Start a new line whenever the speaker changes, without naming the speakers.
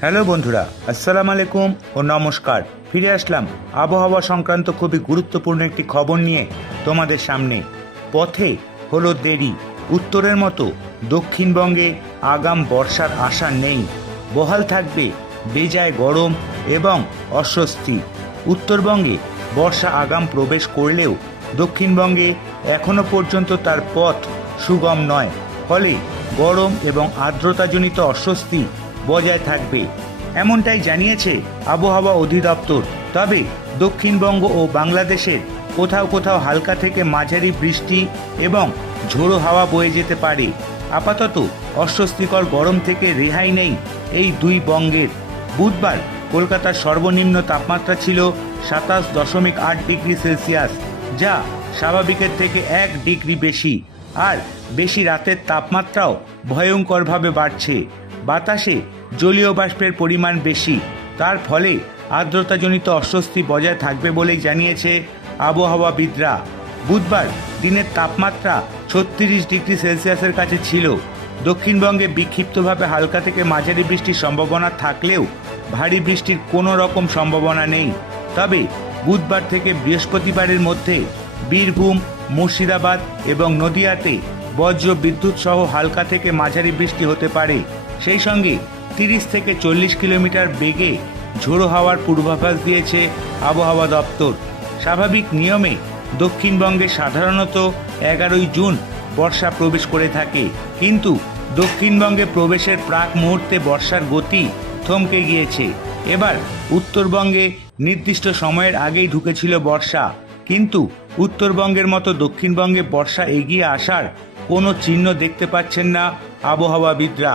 Hello বন্ধুরা, আসসালাম আলাইকুম ও নমস্কার। ফিরে আসলাম। আবহাওয়া সংক্রান্ত খুবই গুরুত্বপূর্ণ একটি খবর নিয়ে তোমাদের সামনে। পথে হলো দেরি। উত্তরের মতো দক্ষিণবঙ্গে আগাম বর্ষার আশা নেই। বহাল থাকবে বেজায় গরম এবং অস্বস্তি। উত্তরবঙ্গে বর্ষা আগাম প্রবেশ করলেও দক্ষিণবঙ্গে এখনও পর্যন্ত তার পথ সুগম নয়। ফলে গরম এবং আর্দ্রতাজনিত অস্বস্তি বজায় থাকবে। এমনটাই জানিয়েছে আবহাওয়া অধিদপ্তর। তবে দক্ষিণবঙ্গ ও বাংলাদেশের কোথাও কোথাও হালকা থেকে মাঝারি বৃষ্টি এবং ঝোড়ো হাওয়া বয়ে যেতে পারে। আপাতত অস্বস্তিকর গরম থেকে রেহাই নেই এই দুই বঙ্গের। বুধবার কলকাতার সর্বনিম্ন তাপমাত্রা ছিল সাতাশ দশমিক আট ডিগ্রি সেলসিয়াস, যা স্বাভাবিকের থেকে এক ডিগ্রি বেশি। আর বেশি রাতের তাপমাত্রাও ভয়ঙ্করভাবে বাড়ছে। বাতাসে জলীয় বাষ্পের পরিমাণ বেশি। তার ফলে আর্দ্রতাজনিত অস্বস্তি বজায় থাকবে বলেই জানিয়েছে আবহাওয়াবিদরা। বুধবার দিনের তাপমাত্রা ছত্রিশ ডিগ্রি সেলসিয়াসের কাছে ছিল। দক্ষিণবঙ্গে বিক্ষিপ্তভাবে হালকা থেকে মাঝারি বৃষ্টির সম্ভাবনা থাকলেও ভারী বৃষ্টির কোনো রকম সম্ভাবনা নেই। তবে বুধবার থেকে বৃহস্পতিবারের মধ্যে বীরভূম, মুর্শিদাবাদ এবং নদিয়াতে বজ্র বিদ্যুৎ সহ হালকা থেকে মাঝারি বৃষ্টি হতে পারে। সেই সঙ্গে তিরিশ থেকে চল্লিশ কিলোমিটার বেগে ঝোড়ো হাওয়ার পূর্বাভাস দিয়েছে আবহাওয়া দপ্তর। স্বাভাবিক নিয়মে দক্ষিণবঙ্গে সাধারণত এগারোই জুন বর্ষা প্রবেশ করে থাকে। কিন্তু দক্ষিণবঙ্গে প্রবেশের প্রাক মুহূর্তে বর্ষার গতি থমকে গিয়েছে। এবার উত্তরবঙ্গে নির্দিষ্ট সময়ের আগেই ঢুকেছিল বর্ষা। কিন্তু উত্তরবঙ্গের মতো দক্ষিণবঙ্গে বর্ষা এগিয়ে আসার কোনো চিহ্ন দেখতে পাচ্ছেন না আবহাওয়াবিদরা।